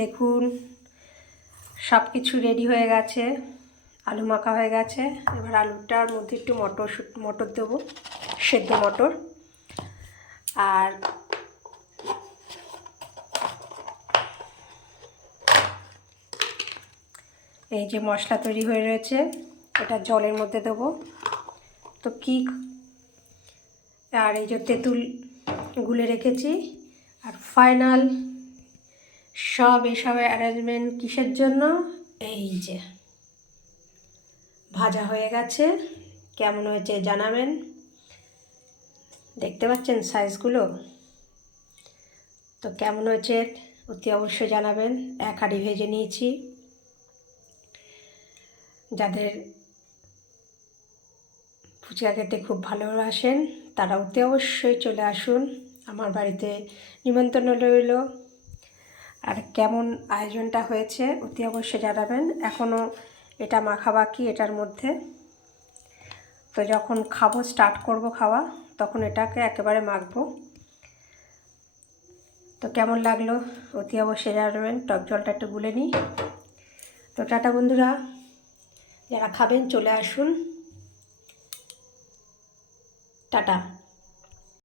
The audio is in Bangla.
দেখুন সব কিছু রেডি হয়ে গেছে, আলু মাখা হয়ে গেছে। এবার আলুটার মধ্যে একটু মটর দেবো, সেদ্ধ মটর। আর এই যে মশলা তৈরি হয়ে রয়েছে, এটা জলের মধ্যে দেবো। তো কি, আর এই যে তেঁতুল গুলে রেখেছি। আর ফাইনাল সব এসব অ্যারেঞ্জমেন্ট কিসের জন্য? এই যে ভাজা হয়ে গেছে, কেমন হয়েছে জানাবেন। দেখতে পাচ্ছেন সাইজগুলো, তো কেমন হয়েছে অতি অবশ্যই জানাবেন। এক হাঁড়ি ভেজে নিয়েছি। যাদের ফুচকা খেতে খুব ভালোবাসেন তারা অতি অবশ্যই চলে আসুন, আমার বাড়িতে নিমন্ত্রণ রইল। আর কেমন আয়োজনটা হয়েছে অতি অবশ্যই জানাবেন। এখনও এটা মাখা বাকি এটার মধ্যে, তো যখন খাবো, স্টার্ট করব খাওয়া, তখন এটাকে একেবারে মাখবো। তো কেমন লাগলো অতি অবশ্যই জানাবেন। টক জলটা একটু গুলে নিই। তো টাটা বন্ধুরা, যারা খাবেন চলে আসুন, টাটা।